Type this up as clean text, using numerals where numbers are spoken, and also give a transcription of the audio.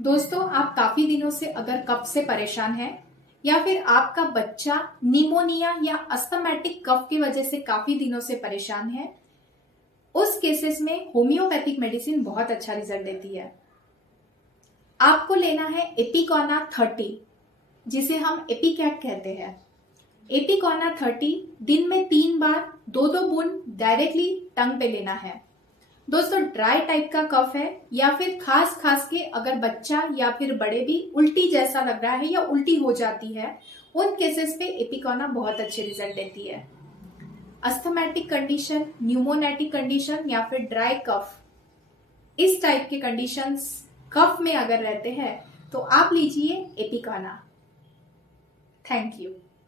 दोस्तों, आप काफी दिनों से अगर कफ से परेशान हैं या फिर आपका बच्चा निमोनिया या अस्थमैटिक कफ की वजह से काफी दिनों से परेशान है, उस केसेस में होम्योपैथिक मेडिसिन बहुत अच्छा रिजल्ट देती है। आपको लेना है एपिकॉना 30, जिसे हम एपिकैट कहते हैं। एपिकॉना 30 दिन में 3 बार 2-2 बूंद डायरेक्टली टंग पे लेना है। दोस्तों, ड्राई टाइप का कफ है या फिर खास के अगर बच्चा या फिर बड़े भी उल्टी जैसा लग रहा है या उल्टी हो जाती है, उन केसेस पे एपिकॉना बहुत अच्छे रिजल्ट देती है। अस्थमैटिक कंडीशन, न्यूमोनैटिक कंडीशन या फिर ड्राई कफ, इस टाइप के कंडीशंस कफ में अगर रहते हैं तो आप लीजिए एपिकॉना। Thank you.